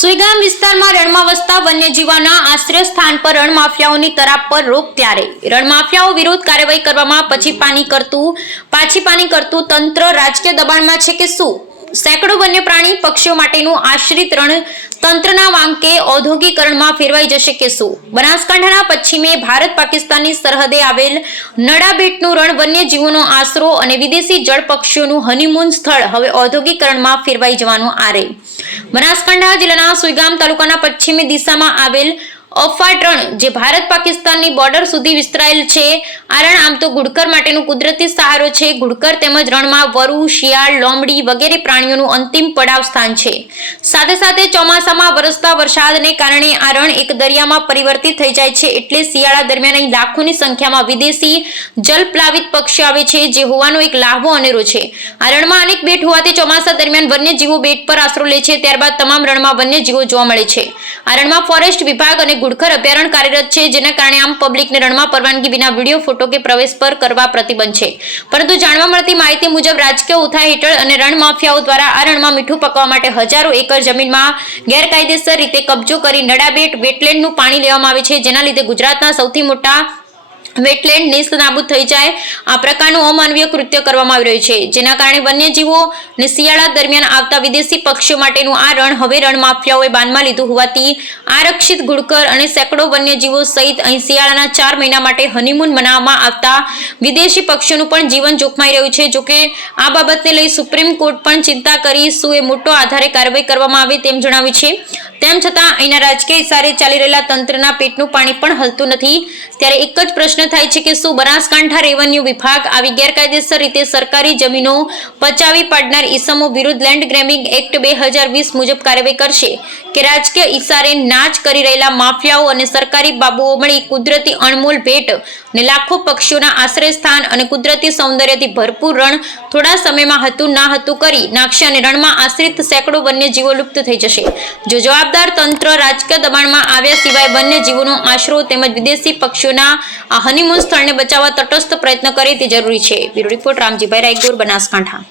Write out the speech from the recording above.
સુઈગામ વિસ્તારમાં રણમાં વસતા વન્યજીવોના આશ્રય સ્થાન પર રણ માફિયાઓની તરાપ પર રોક ત્યારે રણ માફિયાઓ વિરુદ્ધ કાર્યવાહી કરવામાં પાછી પાની કરતું તંત્ર રાજકીય દબાણમાં છે કે શું? સેંકડો વન્ય પ્રાણી પક્ષીઓ માટેનું આશ્રિત રણ તંત્રના વાંકે ઔદ્યોગિકરણમાં ફેરવાઈ જશે કે શું? બનાસકાંઠાના પશ્ચિમે ભારત પાકિસ્તાનની સરહદે આવેલ નડાબેટનું રણ વન્યજીવોનો આશરો અને વિદેશી જળ પક્ષીઓનું હનીમૂન સ્થળ હવે ઔદ્યોગિકરણમાં ફેરવાઈ જવાનું આરે. બનાસકાંઠા જિલ્લાના સુઈગામ તાલુકાના પશ્ચિમી દિશામાં આવેલ અફાટ રણ જે ભારત પાકિસ્તાનની બોર્ડર સુધી વિસ્તરાયેલ છે. આ રણ આમ તો ઘુડખર માટેનું કુદરતી સહારો છે. ઘુડખર તેમજ રણમાં વરુ, શિયાળ, લોમડી વગેરે પ્રાણીઓનું અંતિમ પડાવ સ્થાન છે. સાથે સાથે ચોમાસામાં વરસતા વરસાદને કારણે આ રણ એક દરિયામાં પરિવર્તિત થઈ જાય છે. એટલે શિયાળા દરમિયાન અહીં લાખોની સંખ્યામાં વિદેશી જલપ્લાવિત પક્ષીઓ આવે છે, જે હોવાનો એક લાહવો અનેરો છે. આ રણમાં અનેક બેટ હોવાથી ચોમાસા દરમિયાન વન્યજીવો બેટ પર આશરો લે છે. ત્યારબાદ તમામ રણમાં વન્યજીવો જોવા મળે છે. આ રણમાં ફોરેસ્ટ વિભાગ અને ઘુડખર અભયારણ્ય કાર્યરત છે, જેના કારણે આમ પબ્લિકને રણમાં પરવાનગી વિના વિડીયો, ફોટો કે પ્રવેશ પર કરવા પ્રતિબંધ છે. પરંતુ જાણવા મળતી માહિતી મુજબ રાજકીય ઉથા હેઠળ અને રણ માફિયાઓ દ્વારા આ રણમાં મીઠું પકવવા માટે હજારો એકર જમીનમાં ગેરકાયદેસર રીતે કબજો કરી નડાબેટ વેટલેન્ડનું પાણી લેવામાં આવે છે, જેના લીધે ગુજરાતના સૌથી મોટા વેટલેન્ડ નેસ્તનાબૂદ થઈ જાય આ પ્રકારનું અમાનવીય કૃત્ય કરવામાં આવી રહ્યું છે, જેના કારણે વન્યજીવો અને શિયાળા દરમિયાન આવતા વિદેશી પક્ષીઓ માટેનું આ રણ હવે રણ માફિયાઓએ બાનમાં લીધું હોવાથી આરક્ષિત ઘુડખર અને સેંકડો વન્યજીવો સહિત અહીં શિયાળાના 4 મહિના માટે હનીમૂન મનાવવામાં આવતા વિદેશી પક્ષીઓનું પણ જીવન જોખમાઈ રહ્યું છે. જોકે આ બાબતને લઈ સુપ્રીમ કોર્ટ પણ ચિંતા કરી શું એ મોટો આધારે કાર્યવાહી કરવામાં આવે તેમ જણાવ્યું છે. તેમ છતાં અહીંના રાજકીય ઇશારે ચાલી રહેલા તંત્રના પેટનું પાણી પણ હલતું નથી. ત્યારે એક જ પ્રશ્ન થાય છે કે શું બનાસકાંઠા રેવન્યુ વિભાગ આવી ગેરકાયદેસર રીતે સરકારી જમીનો પચાવી પાડનાર ઇસમો વિરુદ્ધ લેન્ડ ગ્રેબિંગ એક્ટ 2020 મુજબ કાર્યવાહી કરશે કે રાજકીય ઇશારે નાચ કરી રહેલા માફિયાઓ અને સરકારી બાબુઓ મળી કુદરતી અણમોલ ભેટ અને લાખો પક્ષીઓના આશ્રય સ્થાન અને કુદરતી સૌંદર્યથી ભરપૂર રણ થોડા સમયમાં હતું ના હતું કરી નાખશે અને રણમાં આશ્રિત સેંકડો વન્યજીવો લુપ્ત થઈ જશે. જો જવાબદાર તંત્ર રાજકીય દબાણમાં આવ્યા સિવાય વન્યજીવોનો આશરો તેમજ વિદેશી પક્ષીઓના આ હનીમૂન સ્થળને બચાવવા તટસ્થ પ્રયત્ન કરે તે જરૂરી છે. Bureau report Ramjibhai Raigor, Banaskantha.